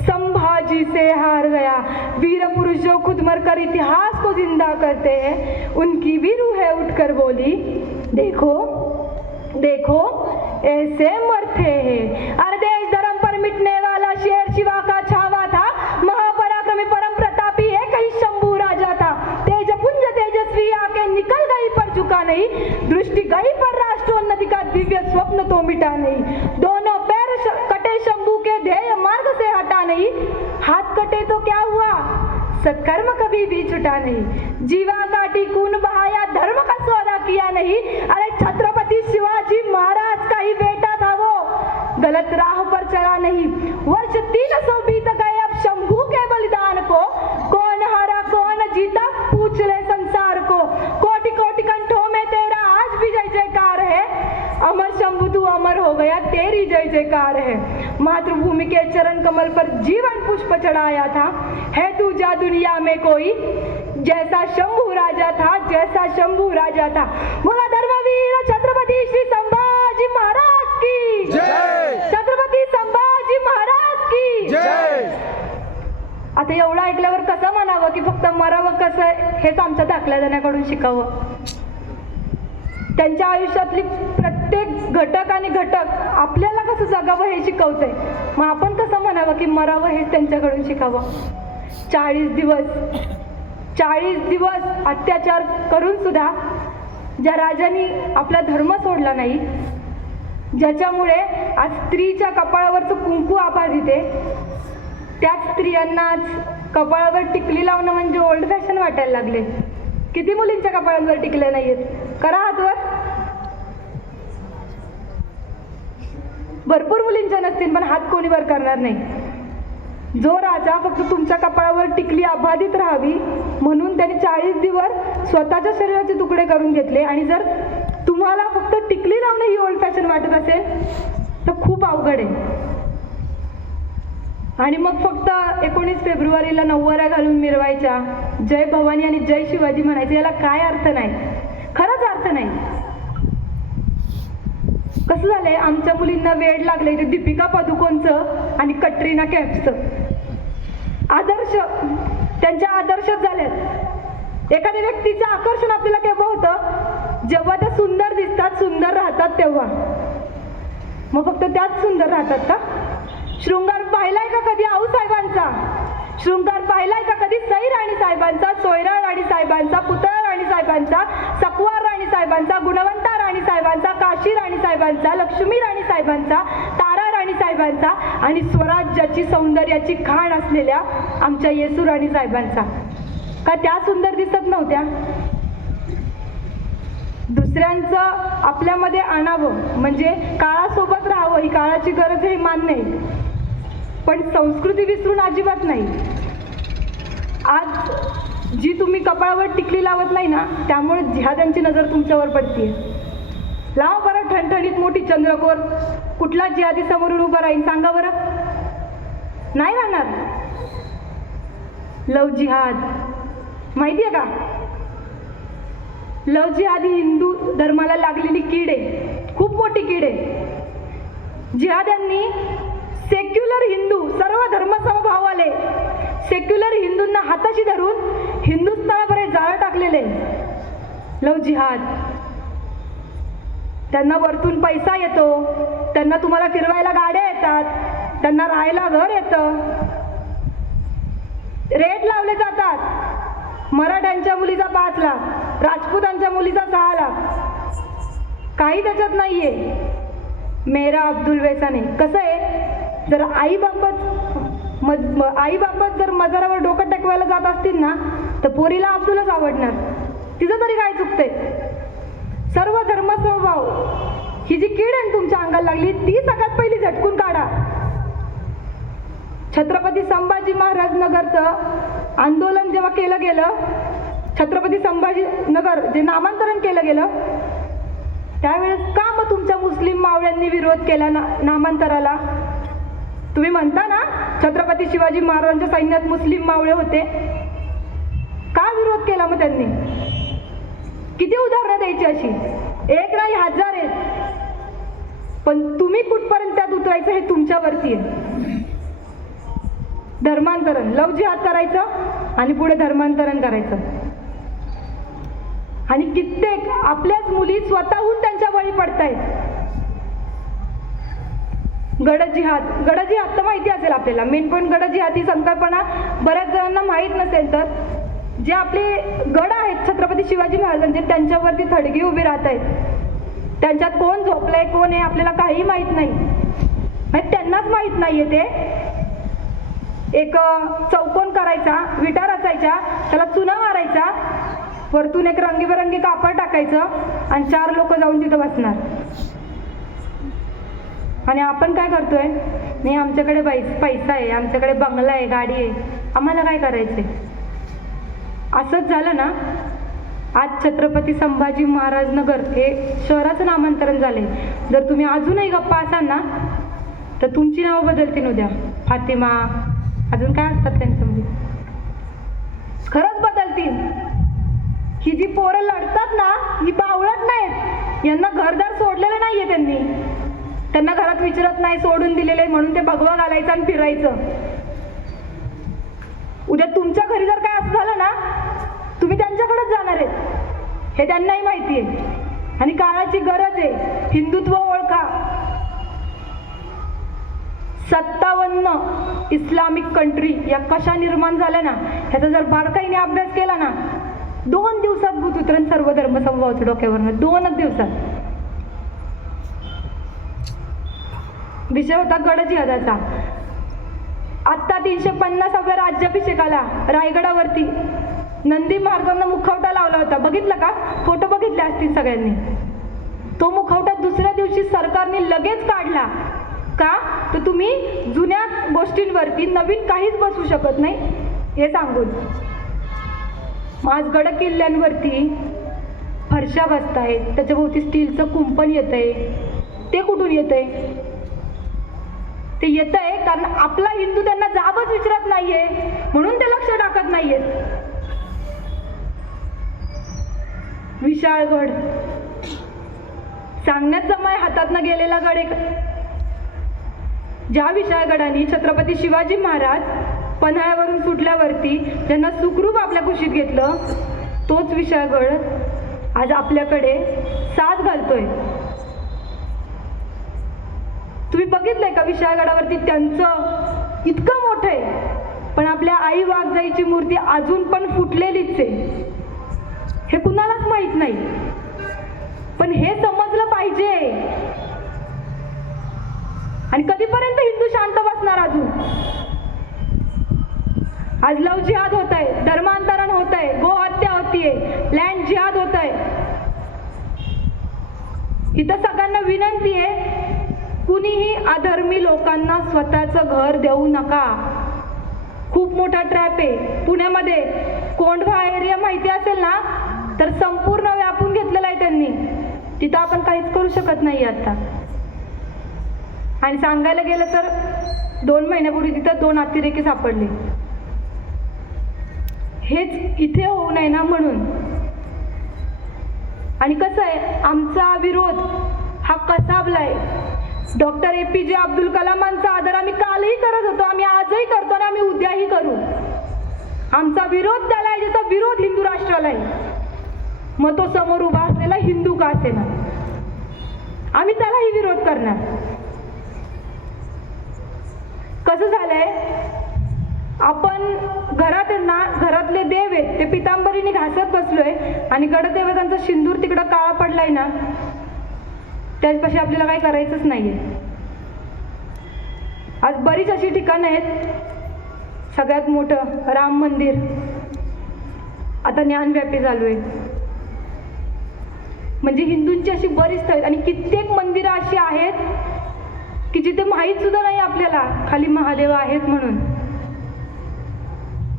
संभाजी से हार गया। वीर पुरुष जो खुद मरकर इतिहास को जिंदा करते हैं, उनकी भी रूह उठकर बोली, देखो देखो ऐसे मरते हैं। अरे देश धर्म पर मिटने वाला शेर शिवा का छावा था, महापराक्रमी परम प्रतापी है कहीं शंभू राजा था। तेजपुंज तेजस्वी आके निकल गई पर झुका नहीं, दृष्टि गई पर राष्ट्रोन्नति का दिव्य स्वप्न तो मिटा नहीं। दोनों पैर कटे शंभू के ध्येय मार्ग से हटा नहीं, हाथ कटे तो क्या हुआ सत्कर्म कभी भी छुटा नहीं। जीवा काटी खून बहाया धर्म का सौदा किया नहीं, अरे छत्रपति शिवाजी महाराज का ही बेटा था वो, गलत राह पर चला नहीं। वर्ष 300 बीत गए अब शंभू के बलिदान को, कौन हारा कौन जीता पूछ ले संसार को। कोटि कोटि कंठों में तेरा आज भी जय जयकार है, अमर शंभू तू अमर हो गया तेरी जय जयकार है। मातृभूमि के चरण कमल पर जीवन पुष्प चढ़ाया था, है तू जा दुनिया में कोई जैसा शंभू राजा था, जैसा शंभू राजा था। बोला धर्मवीर छत्रपति श्री संभाजी महाराज की जय, छत्रपती संभाजी महाराज की जय। आता एवढं ऐकल्यावर कसं म्हणावं की फक्त मरावं कसं हेच आमच्या दाखल्या जाण्याकडून शिकावं। त्यांच्या आयुष्यातली प्रत्येक घटक आणि घटक आपल्याला कसं जगावं हे शिकवतंय, मग आपण कसं म्हणावं की मरावं हेच त्यांच्याकडून शिकावं। 40 दिवस अत्याचार करून सुद्धा ज्या राजांनी आपला धर्म सोडला नाही, ज्याच्यामुळे आज स्त्रीच्या कपाळावरचं कुंकू आबाधित आहे, त्याच स्त्रियांना आज कपाळावर टिकली लावणं म्हणजे ओल्ड फॅशन वाटायला लागले। किती मुलींच्या कपाळांवर टिकल्या नाहीयेत? करा हातवर। भरपूर मुलींच्या नसतील पण हात कोणी वर करणार नाही। जो राजा फक्त तुमच्या कपाळावर टिकली आबाधित राहावी म्हणून त्याने 40 दिवस स्वतःच्या शरीराचे तुकडे करून घेतले, आणि जर तुम्हाला फक्त टिकली लावणं ही ओल्ड फॅशन वाटत असेल तर खूप अवघड आहे। आणि मग फक्त 19 फेब्रुवारीला नऊवाऱ्या घालून मिरवायच्या, जय भवानी आणि जय शिवाजी म्हणायचं, याला काय अर्थ नाही, खरंच अर्थ नाही। कसं झालंय, आमच्या मुलींना वेड लागलंय ते दीपिका पदुकोणचं आणि कटरीना कैफचं आदर्श, त्यांच्या आदर्शच झालेत। एखाद्या व्यक्तीचं आकर्षण आपल्याला केव्हा होतं, जेव्हा त्या सुंदर दिसतात, सुंदर राहतात तेव्हा। मग फक्त त्याच सुंदर राहतात का? शृंगार पाहिलाय का कधी आऊसाहेबांचा? शृंगार पाहिलाय का कधी सई राणी साहेबांचा, सोयरा राणी साहेबांचा, पुतळा राणी साहेबांचा, सकवार राणी साहेबांचा, गुणवंता राणी साहेबांचा, काशी राणी साहेबांचा, लक्ष्मी राणी साहेबांचा, तारा राणी साहेबांचा आणि स्वराज्याची सौंदर्याची खाण असलेल्या आमच्या येसू राणी साहेबांचा? का त्या सुंदर दिसत नव्हत्या? दुसऱ्यांचं आपल्यामध्ये आणावं म्हणजे काळासोबत राहावं, ही काळाची गरज आहे, मान्य आहे, पण संस्कृती विसरून अजिबात नाही। आज जी तुम्ही कपाळावर टिकली लावत नाही ना, त्यामुळे जिहाद्यांची नजर तुमच्यावर पडते. लाव बरं ठणठणीत मोठी चंद्रकोर. कुठला जिहादी समोरून उभं राहील सांगा बरं? नाही राहणार. लव जिहाद माहिती आहे का? लव जिहाद ही हिंदू धर्माला लागलेली कीड आहे, खूप मोठी कीड आहे. जिहाद्यांनी सेक्युलर हिंदू, सर्व धर्मसमभावाले सेक्युलर हिंदूंना हाताशी धरून हिंदुस्थानापर्यंत जाळं टाकलेले. लव जिहाद. त्यांना वरतून पैसा येतो, त्यांना तुम्हाला फिरवायला गाड्या येतात, त्यांना राहायला घर येतं, रेट लावले जातात. मराठ्यांच्या मुलीचा 5 लाख, राजपूतांच्या मुलीचा 6 लाख. काही त्याच्यात नाहीये. मेरा अब्दुल वैसा नाही. कसं आहे, जर आई बापच जर मजारावर डोकं टेकवायला जात असतील ना, तर पोरीला अब्दुलच आवडणार. तिचं तरी काय चुकतंय? सर्व धर्मस्वभाव ही जी कीड आहे तुमच्या अंगाला लागली, ती सगळ्यात पहिली झटकून काढा. छत्रपती संभाजी महाराज नगरचं आंदोलन जेव्हा केलं गेलं, छत्रपती संभाजी नगर जे नामांतरण केलं गेलं, त्यावेळेस का मग तुमच्या मुस्लिम मावळ्यांनी विरोध केला नामांतराला? तुम्ही म्हणता ना छत्रपती शिवाजी महाराजांच्या सैन्यात मुस्लिम मावळे होते, का विरोध केला मग त्यांनी? किती उदाहरणं द्यायची अशी? एक नाही, 1000 आहेत. पण तुम्ही कुठपर्यंत त्यात उतरायचं हे तुमच्यावरती आहे. धर्मांतरण, लव जिहाद करायचं आणि पुढे धर्मांतरण करायचं. आणि कित्येक आपल्याच मुली स्वतःहून त्यांच्या बळी पडतायत. गड जिहाद तर माहिती असेल आपल्याला. मेन पॉईंट गड जिहाद ही संकल्पना बऱ्याच जणांना माहीत नसेल, तर जे आपले गड आहेत छत्रपती शिवाजी महाराजांचे, त्यांच्यावरती थडगी उभी राहत आहेत. त्यांच्यात कोण झोपलंय, कोण आहे, आपल्याला काही माहीत नाही. त्यांनाच माहीत नाहीये. ते एक चौकोन करायचा, विटा रचायच्या, त्याला चुना मारायचा, वरतून एक रंगीबेरंगी कापड टाकायचं आणि 4 लोक जाऊन तिथं बसणार. आणि आपण काय करतोय? नाही, आमच्याकडे पैसा आहे, आमच्याकडे बंगला आहे, गाडी आहे, आम्हाला काय करायचंय? असंच झालं ना. आज छत्रपती संभाजी महाराज नगर हे शहराचं नामांतरण झाले. जर तुम्ही अजूनही गप्पा असाल ना, तर तुमची नावं बदलतील उद्या. फातिमा, अजून काय असतात त्यांचं म्हणजे, खरंच बदलतील. ही जी पोरं लढतात ना, ही बावळट नाहीत. यांना घरदार सोडलेलं नाहीये त्यांनी. त्यांना घरात विचारत नाही, सोडून दिलेले म्हणून ते भगवा घालायचं आणि फिरायचं. उद्या तुमच्या घरी जर काय असं झालं ना, तुम्ही त्यांच्याकडेच जाणार आहेत, हे त्यांनाही माहिती आहे. आणि काळाची गरज आहे. हिंदुत्व ओळखा. 57 इस्लामिक कंट्री या कशा निर्माण झाल्या ना, ह्याचा जर बारकाईने अभ्यास केला ना, 2 दिवसात भूत उतरेल सर्व धर्मसमभावाच्या डोक्यावरनं. 2 दिवसात. विषय होता गड जिहादाचा. आत्ता 350व्या राज्याभिषेकाला रायगडावरती नंदी महाराजांना मुखवटा लावला होता. बघितला का? फोटो बघितले असतील सगळ्यांनी. तो मुखवटा दुसऱ्या दिवशी सरकारने लगेच काढला. का? तर तुम्ही जुन्या गोष्टींवरती नवीन काहीच बसू शकत नाही हे सांगून. आज गड किल्ल्यांवरती फरशा बसतायत, त्याच्याभोवती स्टीलचं कुंपण येतंय. ते कुठून येतंय? ते येतंय कारण आपला हिंदू त्यांना जाबच विचारत नाहीये, म्हणून ते लक्ष टाकत नाहीयेत. विशाळगड सांगण्यात जमाय हातातनं गेलेला गड एक. ज्या विशाळगडाने छत्रपती शिवाजी महाराज पन्हाळ्यावरून सुटल्यावरती त्यांना सुखरूप आपल्या कुशीत घेतलं, तोच विशाळगड आज आपल्याकडे साथ घालतोय. तुम्ही बघितलंय का विशाळगडावरती त्यांचं इतकं मोठं आहे, पण आपल्या आई वाघजाईची मूर्ती अजून पण फुटलेलीच आहे. हे कुणालाच माहित नाही, पण हे समजलं पाहिजे. आणि कधीपर्यंत हिंदू शांत बसणार? अजून आज लव जिहाद होत आहे, धर्मांतरण होत आहे, गोहत्या होतीये, लँड जिहाद होत आहे. इथं सगळ्यांना विनंती आहे, कुणीही अधर्मी लोकांना स्वतःचं घर देऊ नका. खूप खूप मोठा ट्रॅप आहे. पुण्यामध्ये कोंढवा एरिया माहिती असेल ना, तर संपूर्ण व्यापून घेतलेला आहे त्यांनी. तिथं आपण काहीच करू शकत नाही आता. आणि सांगायला गेलं तर 2 महिन्यापूर्वी तिथं 2 अतिरेकी सापडले. हेच इथे होऊ नये ना म्हणून. आणि कसं आहे, आमचा विरोध हा कसाबलाय. डॉक्टर APJ अब्दुल कलामांचा आदर आम्ही कालही करत होतो, आम्ही आजही करतो आणि आम्ही उद्याही करू. आमचा विरोध त्याला आहे ज्याचा विरोध हिंदू राष्ट्राला आहे. मग तो समोर उभा असलेला हिंदू का असेना, आम्ही त्यालाही विरोध करणार. कसं झालंय, आपण घरात ना, घरातले देव आहेत ते पितांबरीने घासत बसलोय आणि गडदेवतांचा सिंदूर तिकडं काळा पडलाय ना, त्याचपाशी आपल्याला काही करायचंच नाहीये. आज बरीच अशी ठिकाणं आहेत. सगळ्यात मोठं राम मंदिर आता ज्ञानव्यापी चालू आहे. म्हणजे हिंदूंची अशी बरीच स्थळं आणि कित्येक मंदिरं अशी आहेत की जिथे माहीत सुद्धा नाही आपल्याला खाली महादेव आहेत म्हणून.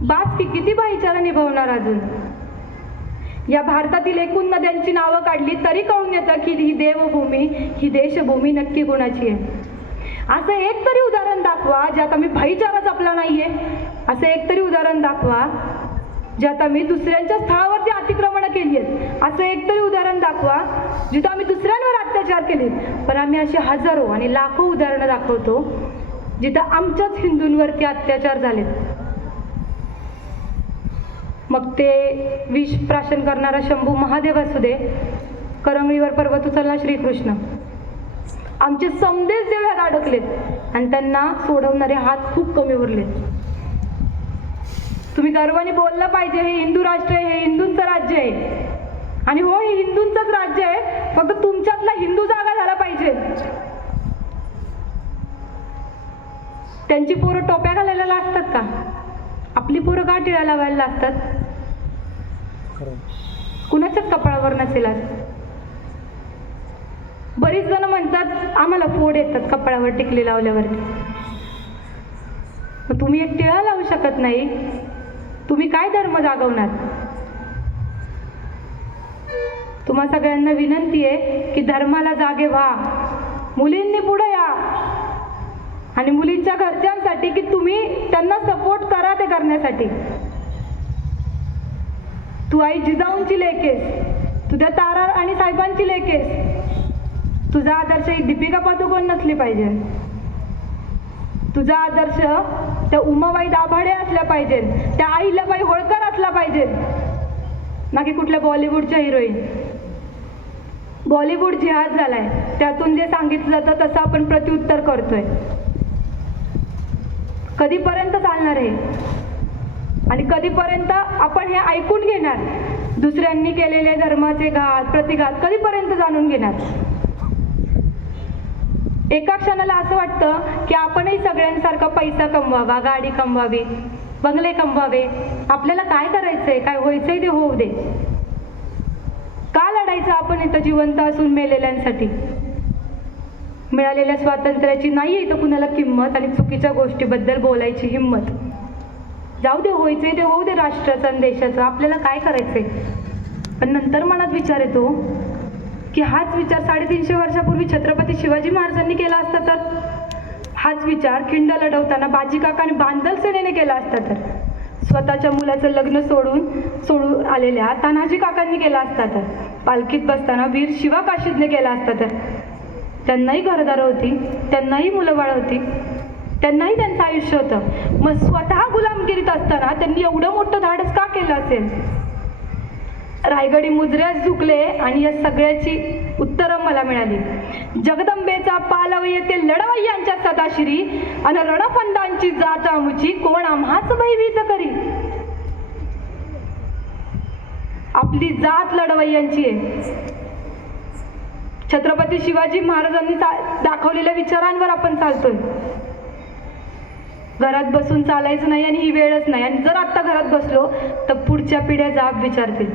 बास की किती भाईचारा निभावणार अजून. या भारतातील एकूण नद्यांची नावं काढली तरी कळून येतं की ही देवभूमी, ही देशभूमी नक्की कोणाची आहे. असं एक तरी उदाहरण दाखवा ज्यात आम्ही भाईचारा जपला नाहीये. असं एक तरी उदाहरण दाखवा ज्यात आम्ही दुसऱ्यांच्या स्थळावरती अतिक्रमण केली आहेत. असं एक तरी उदाहरण दाखवा जिथं आम्ही दुसऱ्यांवर अत्याचार केलेत. पण आम्ही अशी हजारो आणि लाखो उदाहरणं दाखवतो जिथं आमच्याच हिंदूंवरती अत्याचार झालेत. मग ते विष प्राशन करणारा शंभू महादेव असू दे, करंगळीवर पर्वत उचलला श्रीकृष्ण. आमचे समदेश देव ह्यात अडकलेत आणि त्यांना सोडवणारे हात खूप कमी उरलेत. तुम्ही गर्वाने बोललं पाहिजे, हे हिंदू राष्ट्र आहे, हे हिंदूंचं राज्य आहे. आणि हो, हे हिंदूंचंच राज्य आहे, फक्त तुमच्यातला हिंदू जागा झाला पाहिजे. त्यांची पोरं टोप्या घालायला असतात का? आपली पोरं का टिळा लावायला असतात? कुणाच्याच कपाळावर नसेल. बरीच जण म्हणतात आम्हाला फोड येतात कपाळावर टिकली लावल्यावरती. तुम्ही एक टिळा लावू शकत नाही, तुम्ही काय धर्म जागवणार? तुम्हा सगळ्यांना विनंती आहे की धर्माला जागे व्हा. मुलींनी पुढे या आणि मुलींच्या घरच्यांसाठी की तुम्ही त्यांना सपोर्ट करा ते करण्यासाठी. तू आई जिजाऊंची लेक आहेस, तुझ्या तारा आणि साहेबांची लेक आहेस. तुझा आदर्श ही दीपिका पादुकोण नसली पाहिजे. तुझा आदर्श त्या उमाबाई दाभाडे असल्या पाहिजे, त्या अहिल्याबाई होळकर असला पाहिजे, ना की कुठल्या बॉलिवूडच्या हिरोईन. बॉलिवूड जिहाद झालाय, त्यातून जे सांगितलं जातं तसं आपण प्रत्युत्तर करतोय. कधीपर्यंत चालणार आहे आणि कधीपर्यंत आपण हे ऐकून घेणार? दुसऱ्यांनी केलेले धर्माचे घात प्रतिघात कधीपर्यंत जाणून घेणार? एका क्षणाला असं वाटतं की आपणही सगळ्यांसारखा पैसा कमवावा, गाडी कमवावी, बंगले कमवावे. आपल्याला काय करायचंय, काय व्हायचंय ते होऊ दे. का लढायचं आपण इथं जिवंत असून मेलेल्यांसाठी? मिळालेल्या स्वातंत्र्याची नाही इथं कुणाला किंमत आणि चुकीच्या गोष्टीबद्दल बोलायची हिंमत. जाऊ दे, व्हायचंय ते होऊ दे राष्ट्राचं आणि देशाचं. आपल्याला काय करायचंय? पण नंतर मनात विचार येतो की हाच विचार 350 वर्षापूर्वी छत्रपती शिवाजी महाराजांनी केला असता तर? हाच विचार खिंड लढवताना बाजी काका आणि बांधल सेनेने केला असता तर? स्वतःच्या मुलाचं लग्न सोडून आलेल्या तानाजी काकांनी केला असता तर? पालखीत बसताना वीर शिवा काशीदने केला असता तर? त्यांनाही घरदारं होती, त्यांनाही मुलं बाळ होती, त्यांनाही त्यांचं आयुष्य होतं. मग स्वतः गुलामगिरीत असताना त्यांनी एवढं मोठं धाडस का केलं असेल? रायगडी मुजऱ्यास झुकले आणि या सगळ्याची उत्तरं मला मिळाली. जगदंबेचा पालव येथे लढवय्यांच्या सदाशिरी आणि रणफंदांची जात आमुची, कोण आम्हाच भयभीत करी? आपली जात लढवय्यांची आहे. छत्रपती शिवाजी महाराजांनी दाखवलेल्या विचारांवर आपण चालतोय. घरात बसून चालायचं नाही आणि ही वेळच नाही. आणि जर आता घरात बसलो तर पुढच्या पिढ्या जाब विचारतील.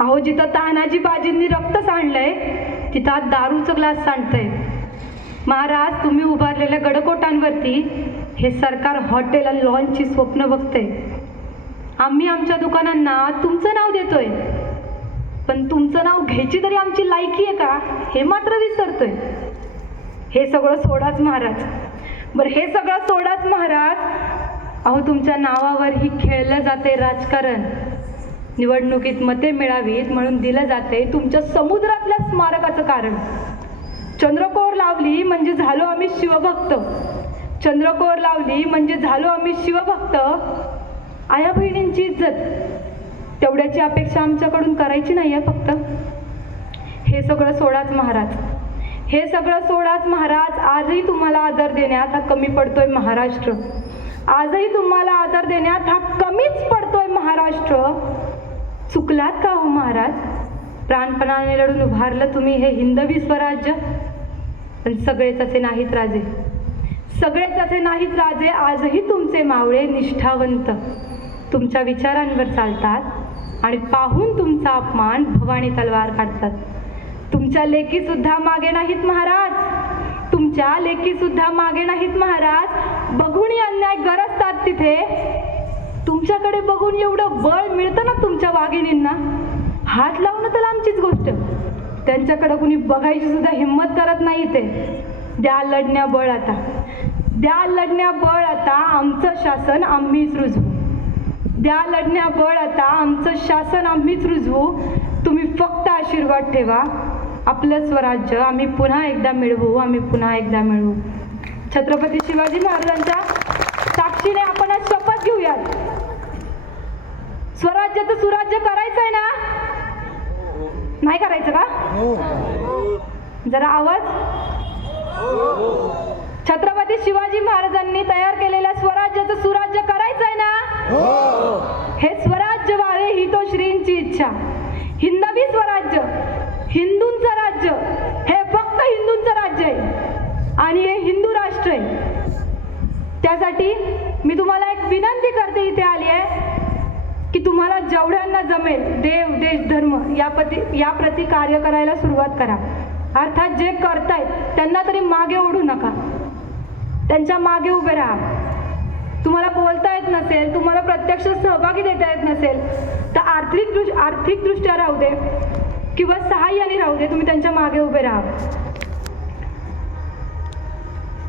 अहो, जिथं तानाजी बाजींनी रक्त सांडलंय तिथं आज दारूचं ग्लास सांडतंय. महाराज, तुम्ही उभारलेल्या गडकोटांवरती हे सरकार हॉटेल आणि लॉन्चची स्वप्न बघतंय. आम्ही आमच्या दुकानांना तुमचं नाव देतोय, पण तुमचं नाव घ्यायची तरी आमची लायकी आहे का हे मात्र विसरतोय. हे सगळं सोडाच महाराज. बरं, हे सगळं सोडाच महाराज. अहो, तुमच्या नावावर ही खेळलं जाते राजकारण. निवडणुकीत मते मिळावीत म्हणून दिलं जाते तुमच्या समुद्रातल्या स्मारकाचं कारण. चंद्रकोर लावली म्हणजे झालो आम्ही शिवभक्त. चंद्रकोर लावली म्हणजे झालो आम्ही शिवभक्त. आया बहिणींची इज्जत तेवढ्याची अपेक्षा आमच्याकडून करायची नाही आहे फक्त. हे सगळं सोडाच महाराज. हे सगळं सोडाच महाराज. आजही तुम्हाला आदर देण्यात हा कमी पडतोय महाराष्ट्र. आजही तुम्हाला आदर देण्यात हा कमीच पडतोय महाराष्ट्र. चुकलात का हो महाराज? प्राणपणाने लढून उभारलं तुम्ही हे हिंदवी स्वराज्य. पण सगळेच असे नाहीत राजे. सगळेच असे नाहीत राजे. आजही तुमचे मावळे निष्ठावंत तुमच्या विचारांवर चालतात आणि पाहून तुमचा अपमान भवानी तलवार काढतात. तुमच्या लेकी सुद्धा मागे नाहीत महाराज. तुमच्या लेकी सुद्धा मागे नाहीत महाराज. बघूनही अन्याय गरजतात तिथे. तुमच्याकडे बघून एवढं बळ मिळतं ना तुमच्या वाघिणींना, हात लावणं तर आमचीच गोष्ट. त्यांच्याकडे कुणी बघायची सुद्धा हिंमत करत नाही. ते द्या लढण्या बळ आता. द्या लढण्या बळ आता. आमचं शासन आम्हीच रुजवू. द्या लढण्या बळ आता. आमचं शासन आम्हीच रुजवू. तुम्ही फक्त आशीर्वाद ठेवा. आपलं स्वराज्य आम्ही पुन्हा एकदा मिळवू. आम्ही पुन्हा एकदा मिळवू. छत्रपती शिवाजी महाराजांच्या साक्षीने आपण आज शपथ घेऊयात. स्वराज्याचं सुराज्य करायचं आहे ना? नाही करायचं का? जरा आवाज. छत्रपती शिवाजी महाराजांनी तयार केलेल्या स्वराज्याचं सुराज्य करायचं आहे ना? हे स्वराज्य व्हावे ही तो श्रींची इच्छा. हिंदवी स्वराज्य, हिंदूंचं राज्य, हे फक्त हिंदूंचं राज्य आहे आणि हे हिंदू राष्ट्र आहे. त्यासाठी मी तुम्हाला एक विनंती करते इथे आली आहे की तुम्हाला जेवढ्यांना जमेल देव देश धर्म या प्रती कार्य करायला सुरुवात करा. अर्थात जे करतायत त्यांना तरी मागे ओढू नका. त्यांच्या मागे उभे राहा. तुम्हाला बोलता येत नसेल, तुम्हाला प्रत्यक्ष सहभागी देता येत नसेल तर आर्थिकदृष्ट्या राहू दे किंवा सहाय्याने राहू दे, तुम्ही त्यांच्या मागे उभे राहा.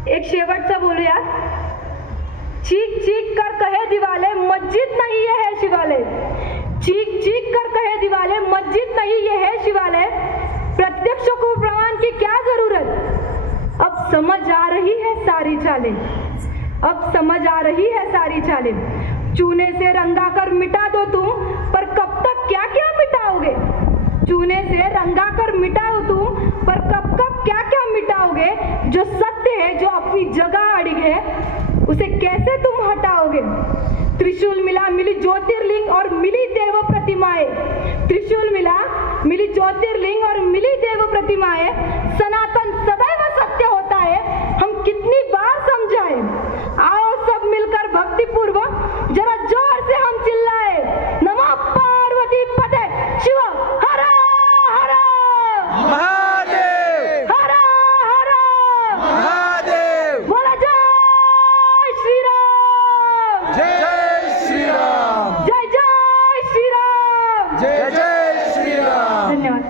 एक शेवटचा बोलूया. चीख चीख कर कहे दिवाले मस्जिद नहीं ये है शिवालय. चीख चीख कर कहे दिवाले मस्जिद नहीं ये है शिवालय. प्रत्यक्षों को प्रमाण की क्या जरूरत. अब समझ आ रही है सारी चालें. अब समझ आ रही है सारी चालें. चूने से रंगा कर मिटा दो तुम, पर कब तक क्या क्या मिटाओगे. चूने से रंगा कर मिटाओ तुम, पर कब कब क्या क्या मिटाओगे. जो सत्य है, जो अपनी जगह अड़िग है, उसे कैसे तुम हटाओगे. त्रिशूल मिला मिली ज्योतिर्लिंग और मिली देव प्रतिमाएं. त्रिशूल मिला मिली ज्योतिर्लिंग और मिली देव प्रतिमाएं. सनातन सदैव सत्य होता है. हम कितनी बार समझाएं. आओ सब मिलकर भक्ति पूर्वक जरा जोर से हम चिल्लाए. नमः पार्वती पते शिव हर हर महादेव. हर हर महादेव. बोला जय श्रीराम. जय श्रीराम. जय जय श्रीराम. जय जय श्रीराम. धन्यवाद.